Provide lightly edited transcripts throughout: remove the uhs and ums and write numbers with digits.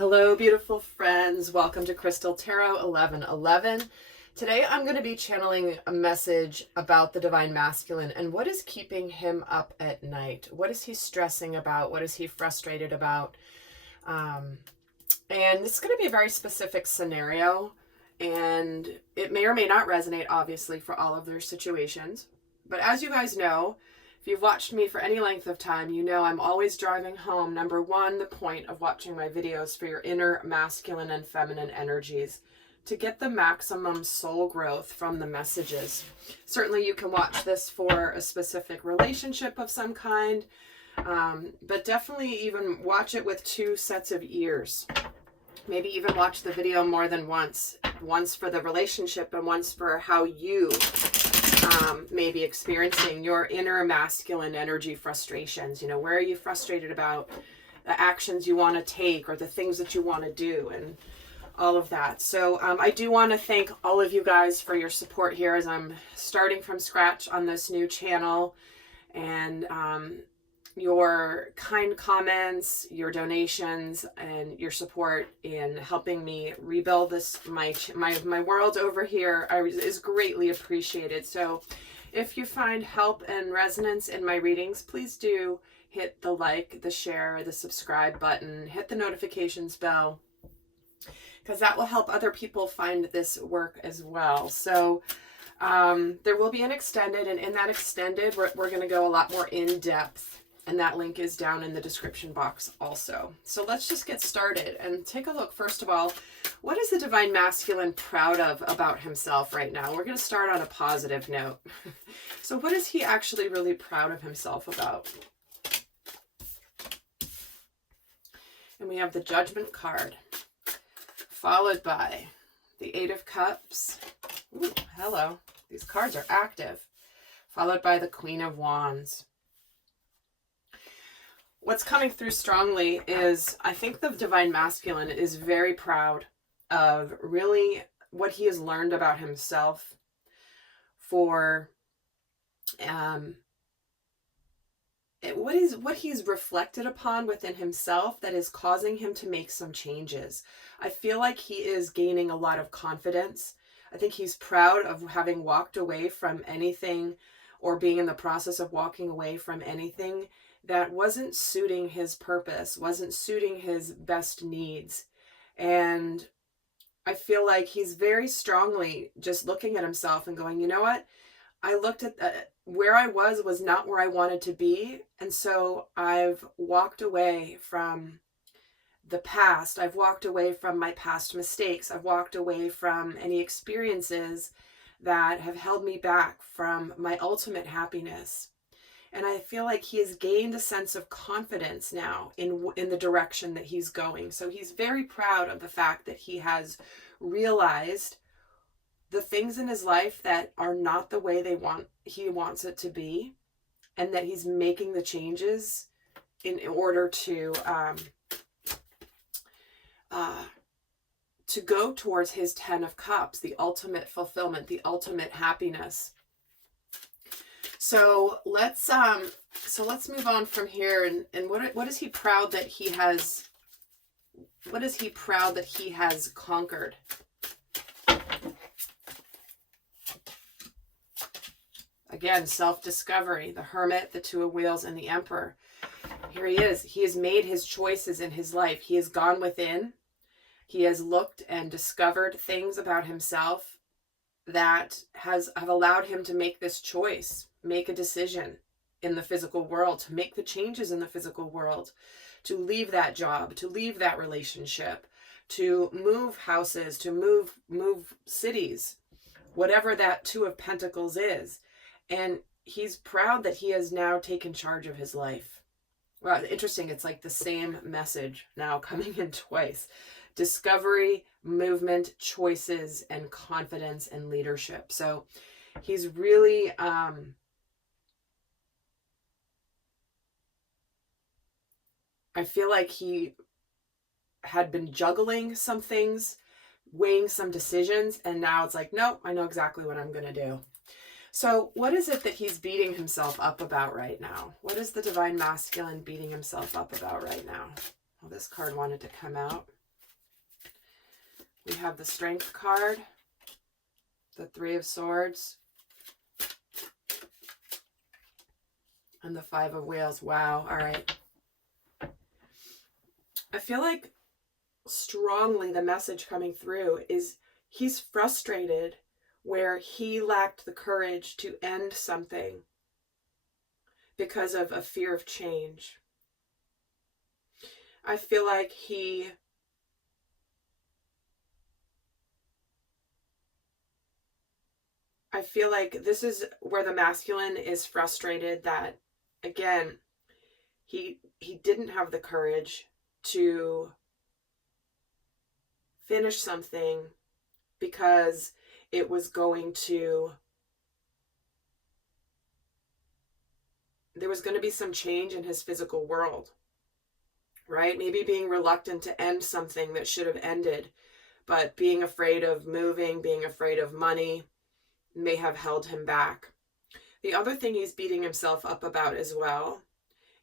Hello, beautiful friends. Welcome to Crystal Tarot 1111. Today I'm going to be channeling a message about the Divine Masculine and what is keeping him up at night. What is he stressing about? What is he frustrated about? And this is going to be a very specific scenario, and it may or may not resonate, obviously, for all of their situations. But as you guys know, if you've watched me for any length of time, you know I'm always driving home, number one, the point of watching my videos for your inner masculine and feminine energies to get the maximum soul growth from the messages. Certainly you can watch this for a specific relationship of some kind, but definitely even watch it with two sets of ears. Maybe even watch the video more than once. Once for the relationship and once for how you may be experiencing your inner masculine energy frustrations. You know, where are you frustrated about? The actions you want to take or the things that you want to do and all of that. So I do want to thank all of you guys for your support here as I'm starting from scratch on this new channel, and your kind comments, your donations, and your support in helping me rebuild this my world over here is greatly appreciated. So if you find help and resonance in my readings, please do hit the like, the share, the subscribe button, hit the notifications bell, because that will help other people find this work as well. So there will be an extended, and in that extended, we're going to go a lot more in depth. And that link is down in the description box also. So let's just get started and take a look. First of all, what is the Divine Masculine proud of about himself right now? We're going to start on a positive note. So what is he actually really proud of himself about? And we have the Judgment card, followed by the Eight of Cups. Ooh, hello. These cards are active. Followed by the Queen of Wands. What's coming through strongly is, I think the Divine Masculine is very proud of really what he has learned about himself, for what he's reflected upon within himself that is causing him to make some changes. I feel like he is gaining a lot of confidence. I think he's proud of having walked away from anything, or being in the process of walking away from anything that wasn't suiting his purpose, wasn't suiting his best needs. And I feel like he's very strongly just looking at himself and going, you know what? I looked at where I was not where I wanted to be. And so I've walked away from the past. I've walked away from my past mistakes. I've walked away from any experiences that have held me back from my ultimate happiness. And I feel like he has gained a sense of confidence now in the direction that he's going. So he's very proud of the fact that he has realized the things in his life that are not the way he wants it to be, and that he's making the changes in order to go towards his 10 of Cups, the ultimate fulfillment, the ultimate happiness. So let's move on from here, and what is he proud that he has? What is he proud that he has conquered? Again, self-discovery, the Hermit, the Two of Wheels, and the Emperor. Here he is. He has made his choices in his life. He has gone within. He has looked and discovered things about himself that have allowed him to make this choice, make a decision in the physical world, to make the changes in the physical world, to leave that job, to leave that relationship, to move houses, to move cities, whatever that Two of Pentacles is. And he's proud that he has now taken charge of his life. Wow, interesting. It's like the same message now coming in twice. Discovery, movement, choices, and confidence and leadership. So he's really I feel like he had been juggling some things, weighing some decisions, and now it's like, nope, I know exactly what I'm going to do. So what is it that he's beating himself up about right now? What is the Divine Masculine beating himself up about right now? Well, this card wanted to come out. We have the Strength card, the Three of Swords, and the Five of Wheels. Wow. All right. I feel like strongly the message coming through is he's frustrated where he lacked the courage to end something because of a fear of change. I feel like this is where the masculine is frustrated that, again, he didn't have the courage to finish something because it was going to, there was going to be some change in his physical world, right? Maybe being reluctant to end something that should have ended, but being afraid of moving, being afraid of money may have held him back. The other thing he's beating himself up about as well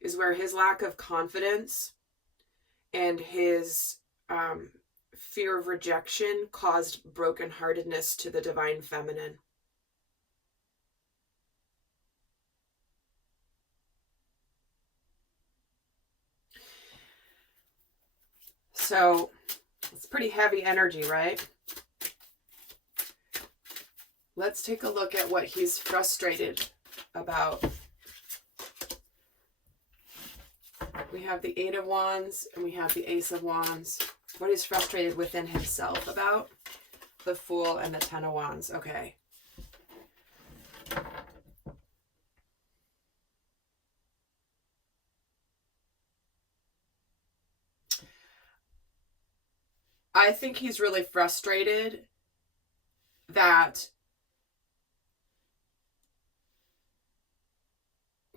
is where his lack of confidence and his fear of rejection caused brokenheartedness to the divine feminine. So it's pretty heavy energy, right? Let's take a look at what he's frustrated about. We have the Eight of Wands and we have the Ace of Wands. What he's frustrated within himself about. The Fool and the Ten of Wands. Okay. I think he's really frustrated that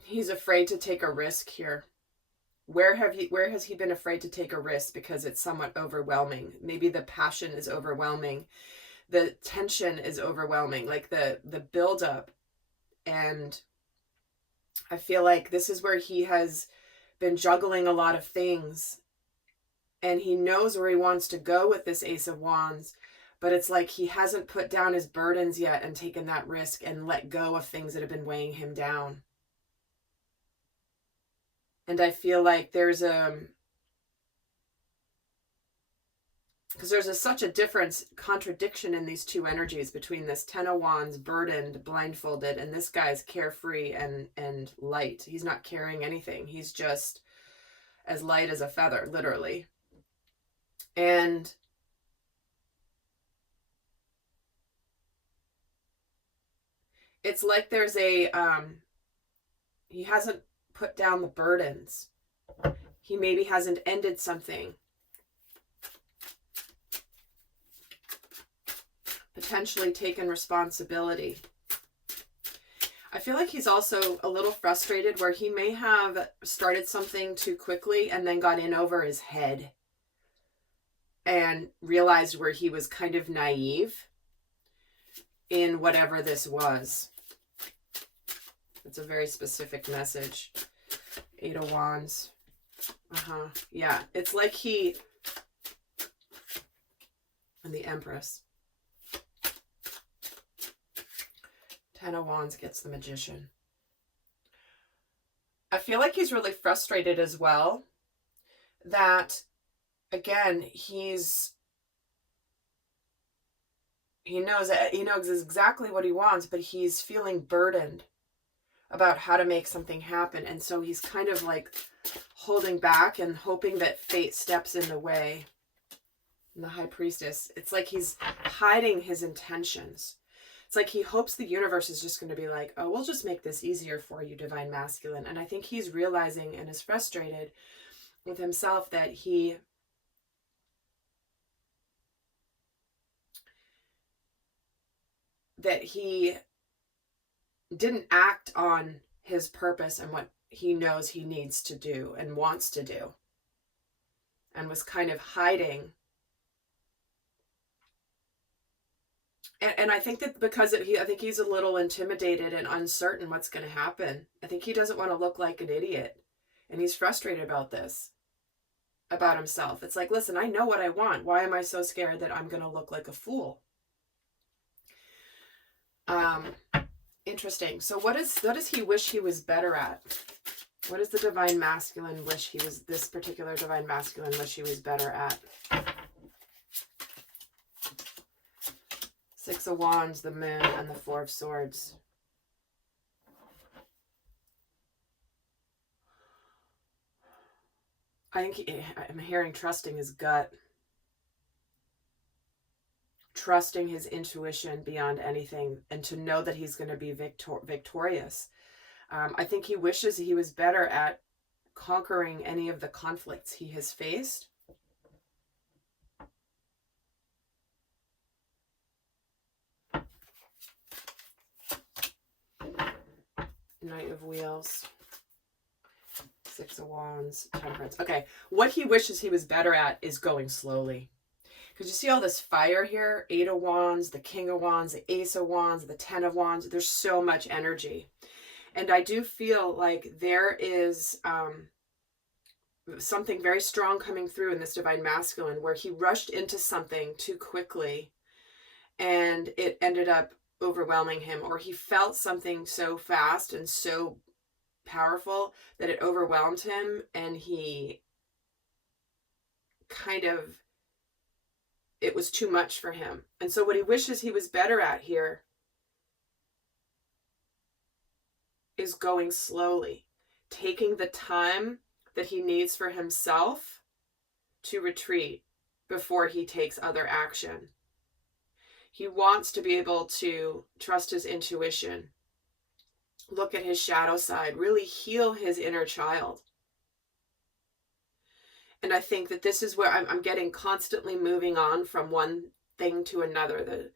he's afraid to take a risk here. Where has he been afraid to take a risk because it's somewhat overwhelming? Maybe the passion is overwhelming. The tension is overwhelming, like the buildup. And I feel like this is where he has been juggling a lot of things. And he knows where he wants to go with this Ace of Wands. But it's like he hasn't put down his burdens yet and taken that risk and let go of things that have been weighing him down. And I feel like there's such a difference, contradiction in these two energies between this Ten of Wands, burdened, blindfolded, and this guy's carefree and light. He's not carrying anything. He's just as light as a feather, literally. And it's like there's he hasn't put down the burdens. He maybe hasn't ended something. Potentially taken responsibility. I feel like he's also a little frustrated where he may have started something too quickly and then got in over his head and realized where he was kind of naive in whatever this was. It's a very specific message. Eight of Wands. Yeah, it's like and the Empress. Ten of Wands gets the Magician. I feel like he's really frustrated as well that, again, he knows exactly what he wants, but he's feeling burdened about how to make something happen. And so he's kind of like holding back and hoping that fate steps in the way. And the High Priestess, it's like he's hiding his intentions. It's like he hopes the universe is just going to be like, oh, we'll just make this easier for you, Divine Masculine. And I think he's realizing and is frustrated with himself that he didn't act on his purpose and what he knows he needs to do and wants to do, and was kind of hiding. And I think that because I think he's a little intimidated and uncertain what's going to happen. I think he doesn't want to look like an idiot, and he's frustrated about this. about himself. It's like, listen, I know what I want. Why am I so scared that I'm going to look like a fool? Interesting. So what does he wish he was better at? What does the divine masculine wish he was, this particular divine masculine wish he was better at? Six of Wands, the Moon, and the Four of Swords. I'm hearing trusting his gut. Trusting his intuition beyond anything, and to know that he's going to be victorious. I think he wishes he was better at conquering any of the conflicts he has faced. Knight of Wheels. Six of Wands. Temperance. Okay, what he wishes he was better at is going slowly. Because you see all this fire here. Eight of Wands, the King of Wands, the Ace of Wands, the Ten of Wands. There's so much energy. And I do feel like there is something very strong coming through in this divine masculine, where he rushed into something too quickly and it ended up overwhelming him, or he felt something so fast and so powerful that it overwhelmed him, and he kind of, it was too much for him. And so what he wishes he was better at here is going slowly, taking the time that he needs for himself to retreat before he takes other action. He wants to be able to trust his intuition, look at his shadow side, really heal his inner child. And I think that this is where I'm getting constantly moving on from one thing to another.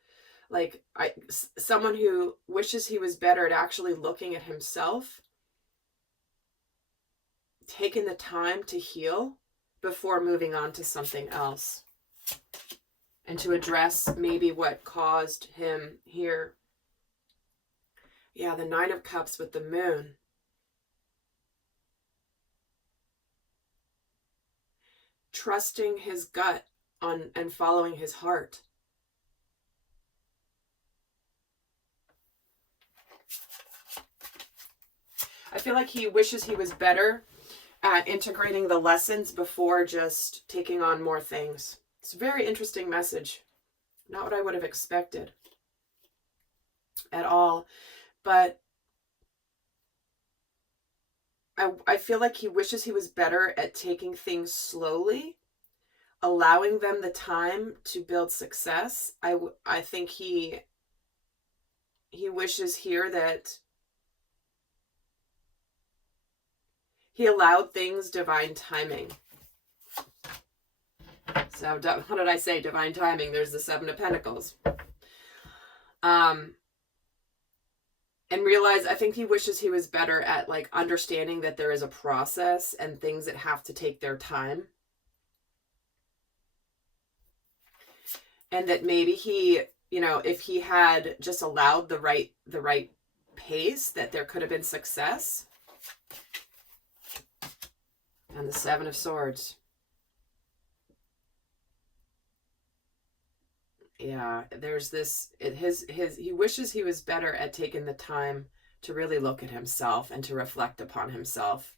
Someone who wishes he was better at actually looking at himself, taking the time to heal before moving on to something else, and to address maybe what caused him here. Yeah, the Nine of Cups with the Moon. Trusting his gut and following his heart. I feel like he wishes he was better at integrating the lessons before just taking on more things. It's a very interesting message. Not what I would have expected at all. But I feel like he wishes he was better at taking things slowly, allowing them the time to build success. I think he wishes here that he allowed things divine timing. So what did I say? Divine timing. There's the Seven of Pentacles. And realize, I think he wishes he was better at like understanding that there is a process and things that have to take their time. And that maybe he, if he had just allowed the right pace, that there could have been success. And the Seven of Swords. Yeah, there's this, he wishes he was better at taking the time to really look at himself and to reflect upon himself,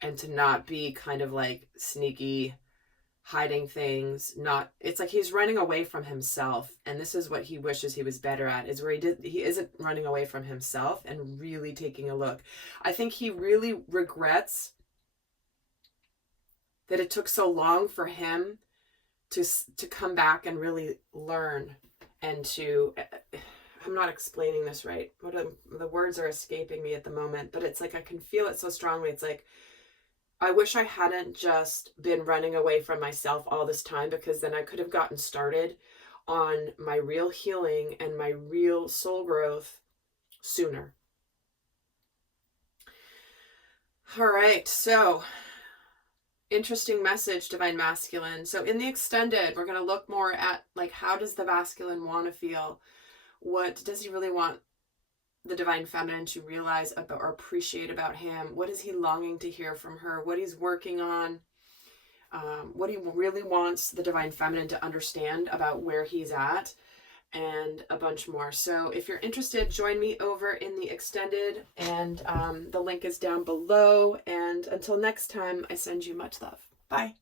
and to not be kind of like sneaky, hiding things. It's like he's running away from himself. And this is what he wishes he was better at, is where he isn't running away from himself and really taking a look. I think he really regrets that it took so long for him to come back and really learn, and to, I'm not explaining this right. The words are escaping me at the moment, but it's like I can feel it so strongly. It's like, I wish I hadn't just been running away from myself all this time, because then I could have gotten started on my real healing and my real soul growth sooner. All right, so interesting message, divine masculine. So in the extended, we're going to look more at like, how does the masculine want to feel? What does he really want the divine feminine to realize about or appreciate about him? What is he longing to hear from her? What he's working on? what he really wants the divine feminine to understand about where he's at, and a bunch more. So if you're interested, join me over in the extended, and the link is down below. And until next time, I send you much love. Bye.